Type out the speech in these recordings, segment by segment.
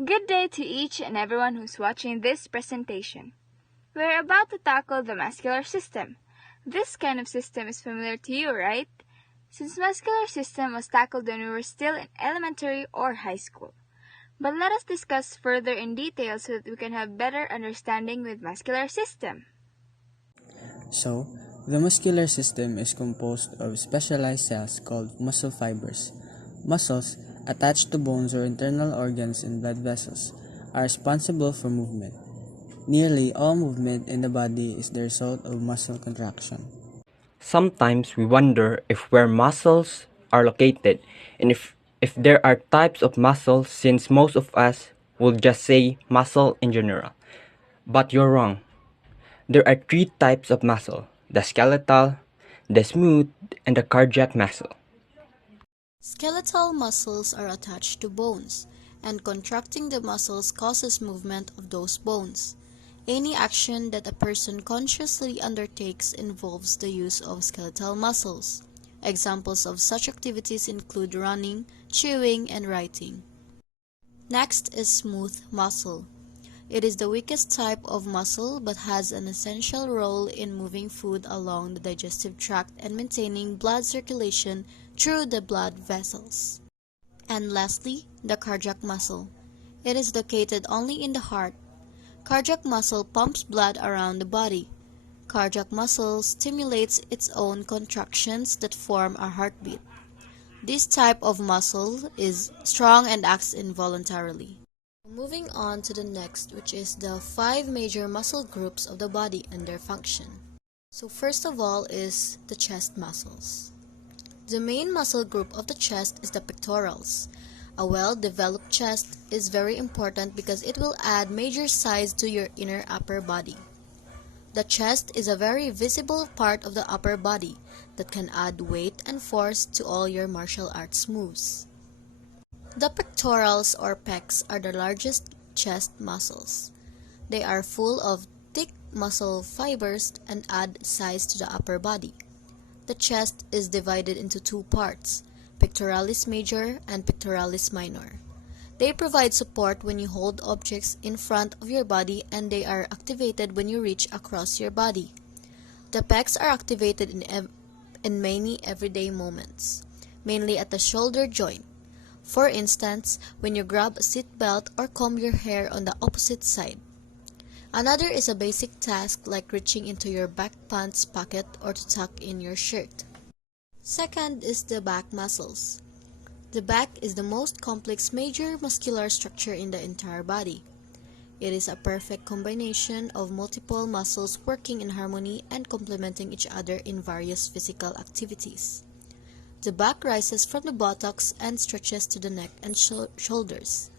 Good day to each and everyone who's watching this presentation. We're about to tackle the muscular system. This kind of system is familiar to you, right? Since muscular system was tackled when we were still in elementary or high school. But let us discuss further in detail so that we can have better understanding with muscular system. So, the muscular system is composed of specialized cells called muscle fibers. Muscles, attached to bones or internal organs and blood vessels, are responsible for movement. Nearly all movement in the body is the result of muscle contraction. Sometimes we wonder if where muscles are located and if there are types of muscles since most of us will just say muscle in general. But you're wrong. There are three types of muscle: the skeletal, the smooth, and the cardiac muscle. Skeletal muscles are attached to bones, and contracting the muscles causes movement of those bones. Any action that a person consciously undertakes involves the use of skeletal muscles. Examples of such activities include running, chewing, and writing. Next is smooth muscle. It is the weakest type of muscle but has an essential role in moving food along the digestive tract and maintaining blood circulation through the blood vessels. And lastly, the cardiac muscle. It is located only in the heart. Cardiac muscle pumps blood around the body. Cardiac muscle stimulates its own contractions that form a heartbeat. This type of muscle is strong and acts involuntarily. Moving on to the next, which is the 5 major muscle groups of the body and their function. So first of all is the chest muscles. The main muscle group of the chest is the pectorals. A well-developed chest is very important because it will add major size to your inner upper body. The chest is a very visible part of the upper body that can add weight and force to all your martial arts moves. The pectorals or pecs are the largest chest muscles. They are full of thick muscle fibers and add size to the upper body. The chest is divided into 2 parts, pectoralis major and pectoralis minor. They provide support when you hold objects in front of your body, and they are activated when you reach across your body. The pecs are activated in many everyday moments, mainly at the shoulder joint. For instance, when you grab a seat belt or comb your hair on the opposite side. Another is a basic task like reaching into your back pants pocket or to tuck in your shirt. Second is the back muscles. The back is the most complex major muscular structure in the entire body. It is a perfect combination of multiple muscles working in harmony and complementing each other in various physical activities. The back rises from the buttocks and stretches to the neck and shoulders.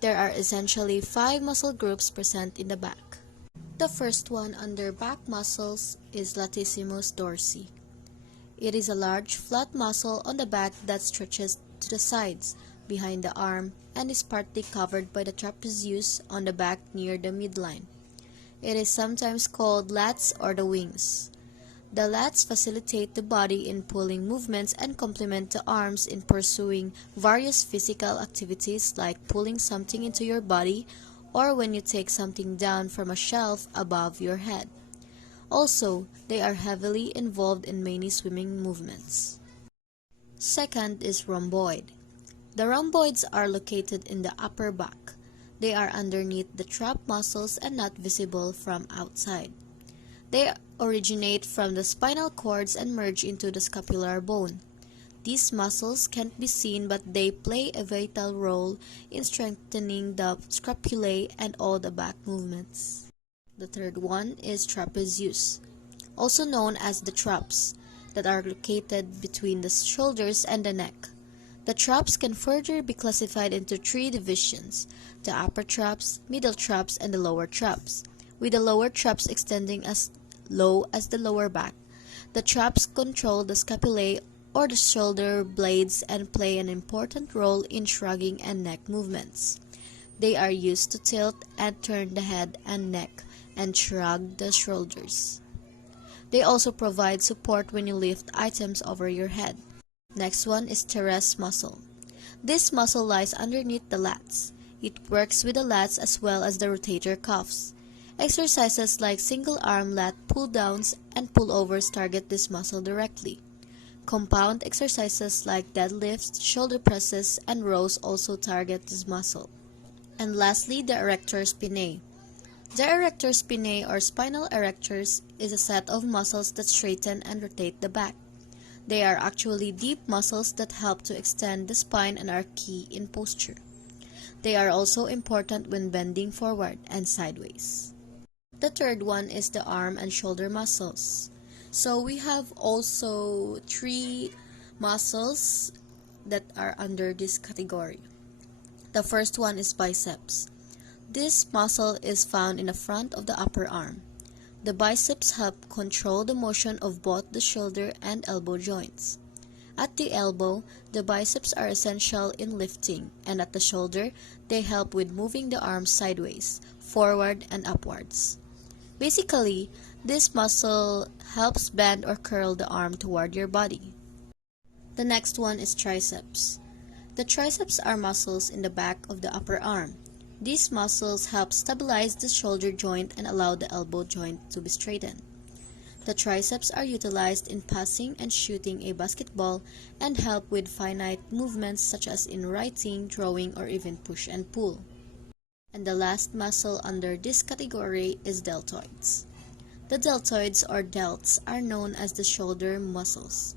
There are essentially 5 muscle groups present in the back. The first one under back muscles is latissimus dorsi. It is a large flat muscle on the back that stretches to the sides, behind the arm, and is partly covered by the trapezius on the back near the midline. It is sometimes called lats or the wings. The lats facilitate the body in pulling movements and complement the arms in pursuing various physical activities like pulling something into your body or when you take something down from a shelf above your head. Also, they are heavily involved in many swimming movements. Second is rhomboid. The rhomboids are located in the upper back. They are underneath the trap muscles and not visible from outside. They originate from the spinal cords and merge into the scapular bone. These muscles can't be seen, but they play a vital role in strengthening the scapulae and all the back movements. The third one is trapezius, also known as the traps, that are located between the shoulders and the neck. The traps can further be classified into 3 divisions: the upper traps, middle traps, and the lower traps, with the lower traps extending as low as the lower back. The traps control the scapulae or the shoulder blades and play an important role in shrugging and neck movements. They are used to tilt and turn the head and neck and shrug the shoulders. They also provide support when you lift items over your head. Next one is teres muscle. This muscle lies underneath the lats. It works with the lats as well as the rotator cuffs. Exercises like single arm lat pull-downs and pull-overs target this muscle directly. Compound exercises like deadlifts, shoulder presses, and rows also target this muscle. And lastly, the erector spinae. The erector spinae or spinal erectors is a set of muscles that straighten and rotate the back. They are actually deep muscles that help to extend the spine and are key in posture. They are also important when bending forward and sideways. The third one is the arm and shoulder muscles. So we have also three muscles that are under this category. The first one is biceps. This muscle is found in the front of the upper arm. The biceps help control the motion of both the shoulder and elbow joints. At the elbow, the biceps are essential in lifting, and at the shoulder, they help with moving the arms sideways, forward, and upwards. Basically, this muscle helps bend or curl the arm toward your body. The next one is triceps. The triceps are muscles in the back of the upper arm. These muscles help stabilize the shoulder joint and allow the elbow joint to be straightened. The triceps are utilized in passing and shooting a basketball and help with finite movements such as in writing, drawing, or even push and pull. And the last muscle under this category is deltoids. The deltoids or delts are known as the shoulder muscles.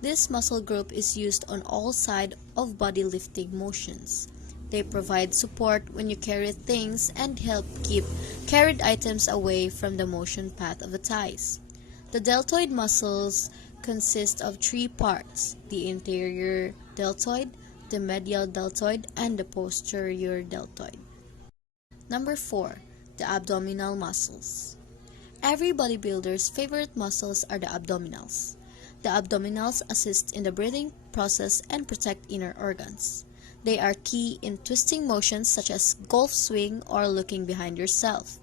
This muscle group is used on all sides of body lifting motions. They provide support when you carry things and help keep carried items away from the motion path of the thighs. The deltoid muscles consist of three parts: the anterior deltoid, the medial deltoid, and the posterior deltoid. Number 4. The abdominal muscles. Every bodybuilder's favorite muscles are the abdominals. The abdominals assist in the breathing process and protect inner organs. They are key in twisting motions such as golf swing or looking behind yourself.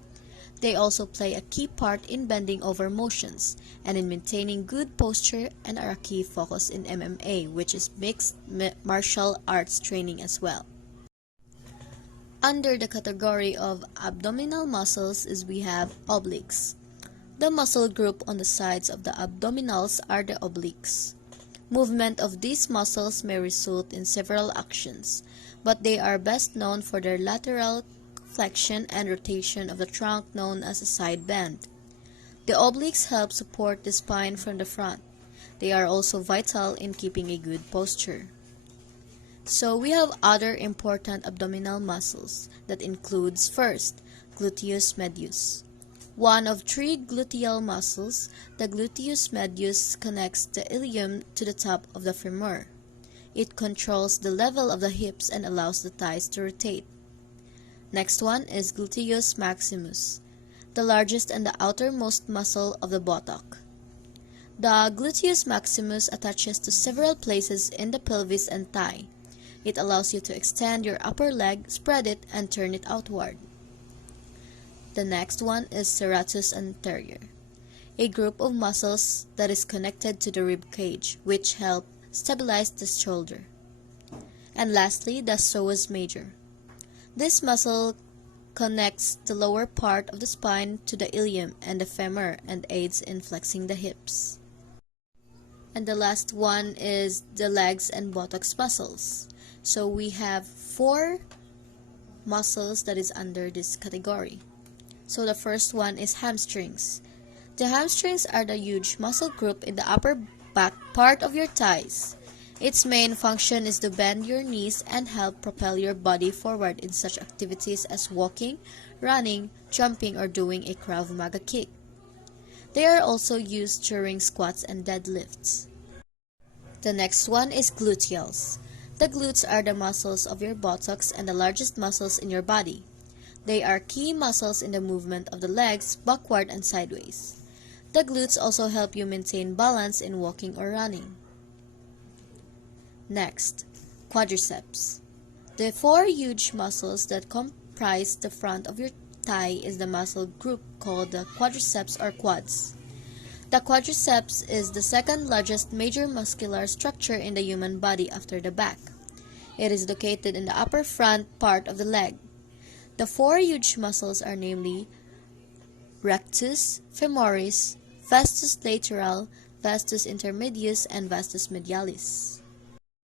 They also play a key part in bending over motions and in maintaining good posture and are a key focus in MMA, which is mixed martial arts training as well. Under the category of abdominal muscles is we have obliques. The muscle group on the sides of the abdominals are the obliques. Movement of these muscles may result in several actions, but they are best known for their lateral flexion and rotation of the trunk known as a side bend. The obliques help support the spine from the front. They are also vital in keeping a good posture. So we have other important abdominal muscles that includes first, gluteus medius. One of three gluteal muscles, the gluteus medius connects the ilium to the top of the femur. It controls the level of the hips and allows the thighs to rotate. Next one is gluteus maximus, the largest and the outermost muscle of the buttock. The gluteus maximus attaches to several places in the pelvis and thigh. It allows you to extend your upper leg, spread it, and turn it outward. The next one is serratus anterior, a group of muscles that is connected to the rib cage, which help stabilize the shoulder. And lastly, the psoas major. This muscle connects the lower part of the spine to the ilium and the femur and aids in flexing the hips. And the last one is the legs and buttocks muscles. So we have 4 muscles that is under this category. So the first one is hamstrings. The hamstrings are the huge muscle group in the upper back part of your thighs. Its main function is to bend your knees and help propel your body forward in such activities as walking, running, jumping, or doing a Krav Maga kick. They are also used during squats and deadlifts. The next one is gluteals. The glutes are the muscles of your buttocks and the largest muscles in your body. They are key muscles in the movement of the legs backward and sideways. The glutes also help you maintain balance in walking or running. Next, quadriceps. The 4 huge muscles that comprise the front of your thigh is the muscle group called the quadriceps or quads. The quadriceps is the second largest major muscular structure in the human body after the back. It is located in the upper front part of the leg. The four huge muscles are namely rectus femoris, vastus lateral, vastus intermedius, and vastus medialis.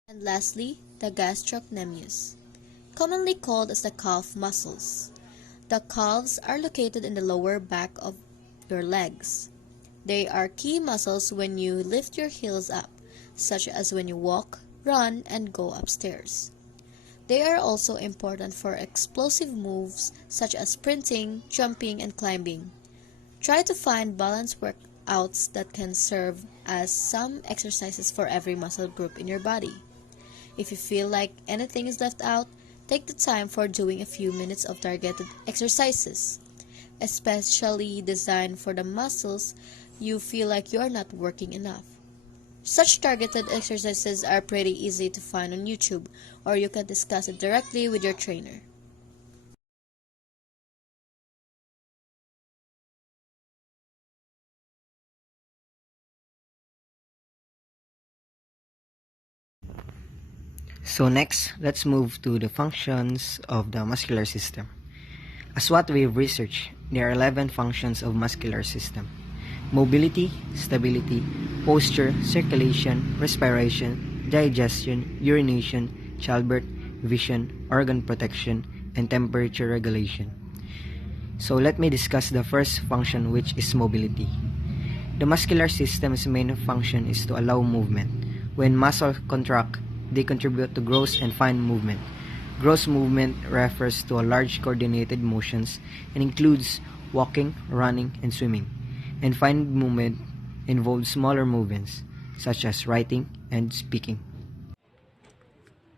And lastly, the gastrocnemius, commonly called as the calf muscles. The calves are located in the lower back of your legs. They are key muscles when you lift your heels up, such as when you walk, run, and go upstairs. They are also important for explosive moves such as sprinting, jumping, and climbing. Try to find balance workouts that can serve as some exercises for every muscle group in your body. If you feel like anything is left out, take the time for doing a few minutes of targeted exercises, especially designed for the muscles you feel like you are not working enough. Such targeted exercises are pretty easy to find on YouTube, or you can discuss it directly with your trainer. So next, let's move to the functions of the muscular system. As what we've researched, there are 11 functions of muscular system: mobility, stability, posture, circulation, respiration, digestion, urination, childbirth, vision, organ protection, and temperature regulation. So let me discuss the first function, which is mobility. The muscular system's main function is to allow movement. When muscles contract, they contribute to gross and fine movement. Gross movement refers to a large coordinated motions and includes walking, running, and swimming. And fine movement involves smaller movements, such as writing and speaking.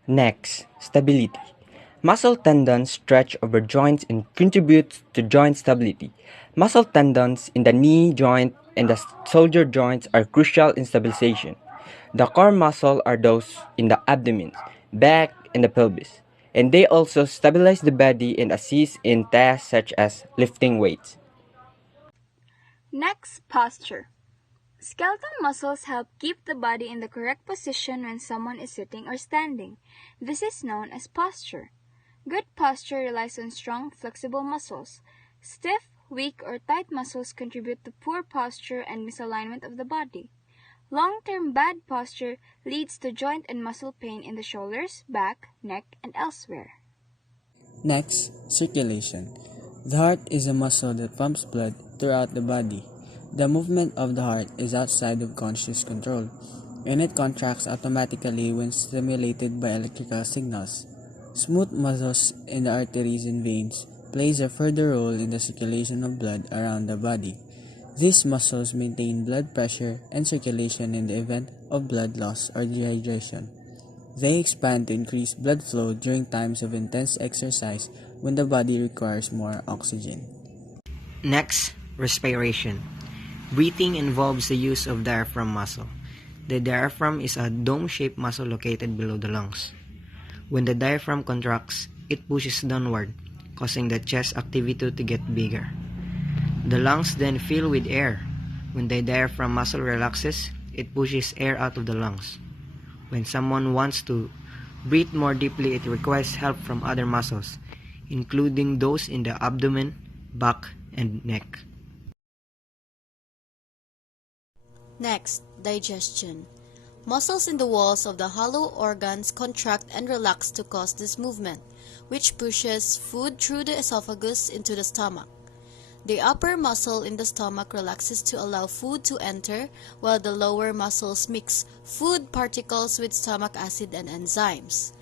Next, stability. Muscle tendons stretch over joints and contribute to joint stability. Muscle tendons in the knee joint and the shoulder joints are crucial in stabilization. The core muscle are those in the abdomen, back, and the pelvis, and they also stabilize the body and assist in tasks such as lifting weights. Next, posture. Skeletal muscles help keep the body in the correct position when someone is sitting or standing. This is known as posture. Good posture relies on strong, flexible muscles. Stiff, weak, or tight muscles contribute to poor posture and misalignment of the body. Long-term bad posture leads to joint and muscle pain in the shoulders, back, neck, and elsewhere. Next, circulation. The heart is a muscle that pumps blood throughout the body. The movement of the heart is outside of conscious control, and it contracts automatically when stimulated by electrical signals. Smooth muscles in the arteries and veins plays a further role in the circulation of blood around the body. These muscles maintain blood pressure and circulation in the event of blood loss or dehydration. They expand to increase blood flow during times of intense exercise when the body requires more oxygen. Next, respiration. Breathing involves the use of diaphragm muscle. The diaphragm is a dome-shaped muscle located below the lungs. When the diaphragm contracts, it pushes downward, causing the chest activity to get bigger. The lungs then fill with air. When the diaphragm muscle relaxes, it pushes air out of the lungs. When someone wants to breathe more deeply, it requires help from other muscles, including those in the abdomen, back, and neck. Next, digestion. Muscles in the walls of the hollow organs contract and relax to cause this movement, which pushes food through the esophagus into the stomach. The upper muscle in the stomach relaxes to allow food to enter, while the lower muscles mix food particles with stomach acid and enzymes.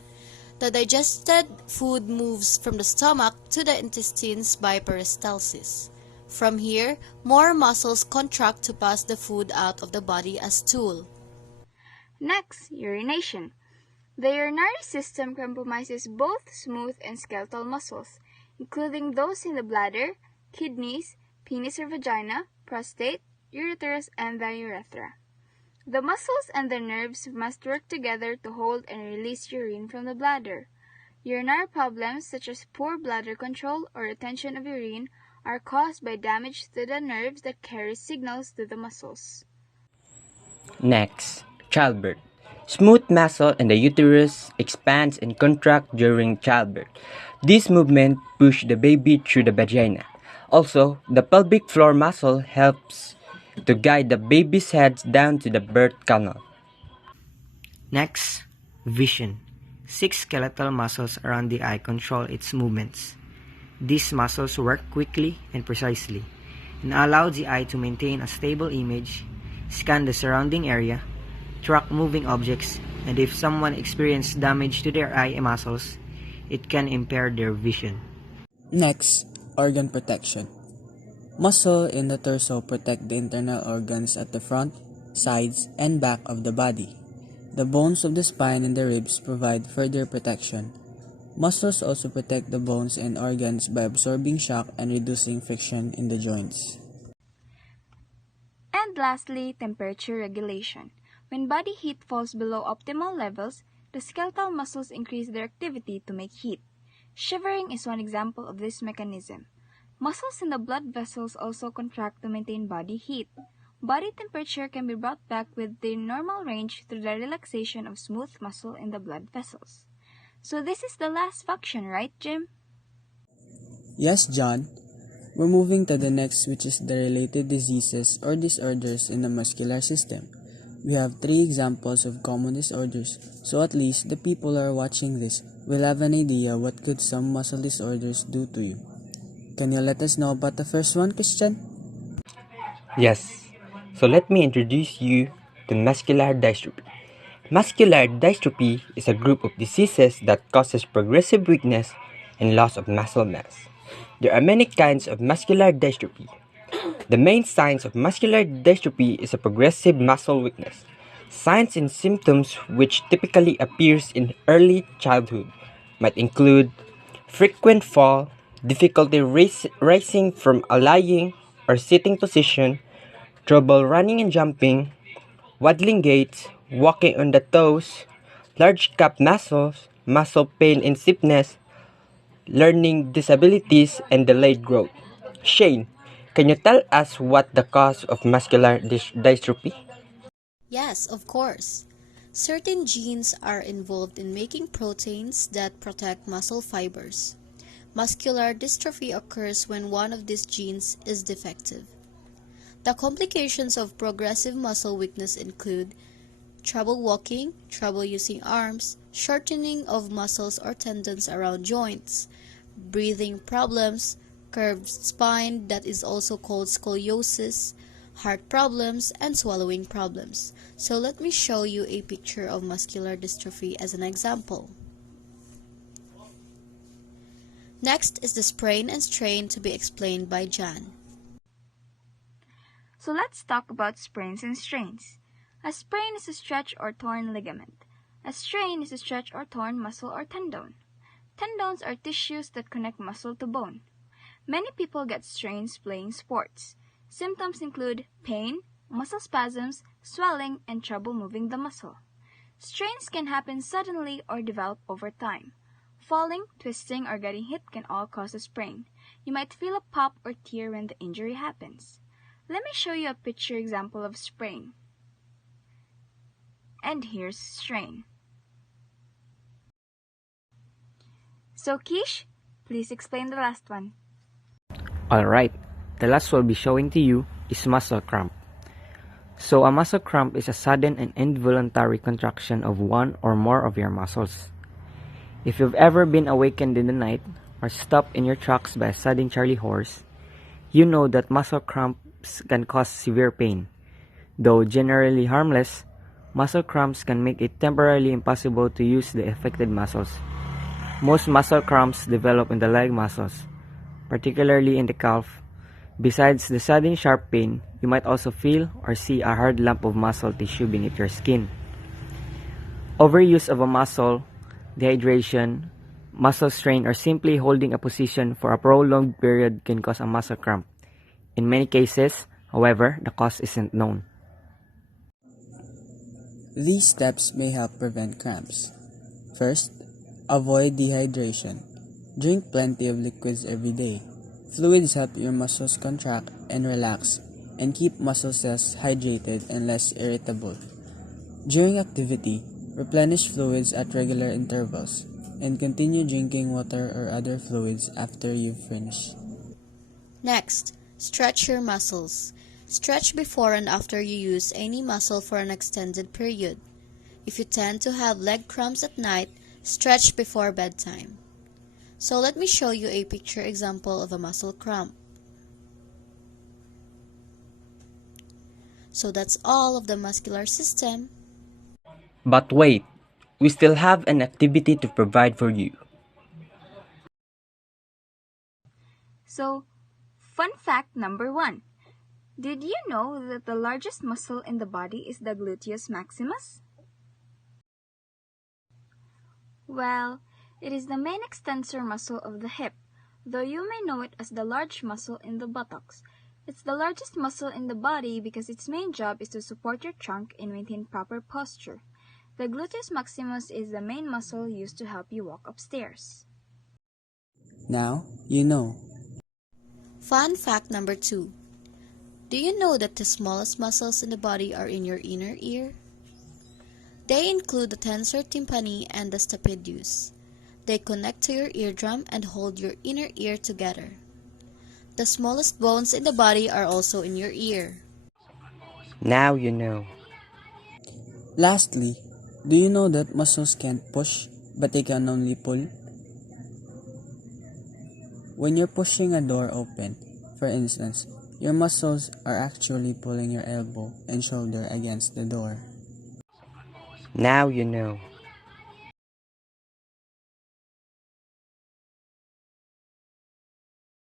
The digested food moves from the stomach to the intestines by peristalsis. From here, more muscles contract to pass the food out of the body as stool. Next, urination. The urinary system comprises both smooth and skeletal muscles, including those in the bladder, kidneys, penis or vagina, prostate, ureterus, and the urethra. The muscles and the nerves must work together to hold and release urine from the bladder. Urinary problems such as poor bladder control or retention of urine are caused by damage to the nerves that carry signals to the muscles. Next, childbirth. Smooth muscle in the uterus expands and contracts during childbirth. This movement pushes the baby through the vagina. Also, the pelvic floor muscle helps to guide the baby's head down to the birth canal. Next, vision. 6 skeletal muscles around the eye control its movements. These muscles work quickly and precisely and allow the eye to maintain a stable image, scan the surrounding area, track moving objects, and if someone experiences damage to their eye muscles, it can impair their vision. Next, organ protection. Muscle in the torso protect the internal organs at the front, sides, and back of the body. The bones of the spine and the ribs provide further protection. Muscles also protect the bones and organs by absorbing shock and reducing friction in the joints. And lastly, temperature regulation. When body heat falls below optimal levels, the skeletal muscles increase their activity to make heat. Shivering is one example of this mechanism. Muscles in the blood vessels also contract to maintain body heat. Body temperature can be brought back within normal range through the relaxation of smooth muscle in the blood vessels. So this is the last function, right, Jim? Yes, John. We're moving to the next, which is the related diseases or disorders in the muscular system. We have 3 examples of common disorders, so at least the people who are watching this will have an idea what could some muscle disorders do to you. Can you let us know about the first one, Christian? Yes, so let me introduce you to muscular dystrophy. Muscular dystrophy is a group of diseases that causes progressive weakness and loss of muscle mass. There are many kinds of muscular dystrophy. The main signs of muscular dystrophy is a progressive muscle weakness. Signs and symptoms which typically appears in early childhood might include frequent fall, difficulty rising from a lying or sitting position, trouble running and jumping, waddling gait, walking on the toes, large calf muscles, muscle pain and stiffness, learning disabilities, and delayed growth. Shane, can you tell us what the cause of muscular dystrophy? Yes, of course. Certain genes are involved in making proteins that protect muscle fibers. Muscular dystrophy occurs when one of these genes is defective. The complications of progressive muscle weakness include trouble walking, trouble using arms, shortening of muscles or tendons around joints, breathing problems, curved spine that is also called scoliosis, heart problems, and swallowing problems. So let me show you a picture of muscular dystrophy as an example. Next is the sprain and strain to be explained by Jan. So let's talk about sprains and strains. A sprain is a stretch or torn ligament. A strain is a stretch or torn muscle or tendon. Tendons are tissues that connect muscle to bone. Many people get strains playing sports. Symptoms include pain, muscle spasms, swelling, and trouble moving the muscle. Strains can happen suddenly or develop over time. Falling, twisting, or getting hit can all cause a sprain. You might feel a pop or tear when the injury happens. Let me show you a picture example of sprain. And here's strain. So Kish, please explain the last one. Alright, the last we'll be showing to you is muscle cramp. So a muscle cramp is a sudden and involuntary contraction of one or more of your muscles. If you've ever been awakened in the night or stopped in your tracks by a sudden Charlie horse, you know that muscle cramps can cause severe pain. Though generally harmless, muscle cramps can make it temporarily impossible to use the affected muscles. Most muscle cramps develop in the leg muscles, particularly in the calf. Besides the sudden sharp pain, you might also feel or see a hard lump of muscle tissue beneath your skin. Overuse of a muscle, dehydration, muscle strain, or simply holding a position for a prolonged period can cause a muscle cramp. In many cases, however, the cause isn't known. These steps may help prevent cramps. First, avoid dehydration. Drink plenty of liquids every day. Fluids help your muscles contract and relax and keep muscle cells hydrated and less irritable. During activity, Replenish fluids at regular intervals, and continue drinking water or other fluids after you've finished. Next, stretch your muscles. Stretch before and after you use any muscle for an extended period. If you tend to have leg cramps at night, stretch before bedtime. So let me show you a picture example of a muscle cramp. So that's all of the muscular system. But wait, we still have an activity to provide for you. So, fun fact number 1. Did you know that the largest muscle in the body is the gluteus maximus? Well, it is the main extensor muscle of the hip, though you may know it as the large muscle in the buttocks. It's the largest muscle in the body because its main job is to support your trunk and maintain proper posture. The gluteus maximus is the main muscle used to help you walk upstairs. Now, you know. Fun fact number 2. Do you know that the smallest muscles in the body are in your inner ear? They include the tensor tympani and the stapedius. They connect to your eardrum and hold your inner ear together. The smallest bones in the body are also in your ear. Now you know. Lastly, do you know that muscles can't push, but they can only pull? When you're pushing a door open, for instance, your muscles are actually pulling your elbow and shoulder against the door. Now you know.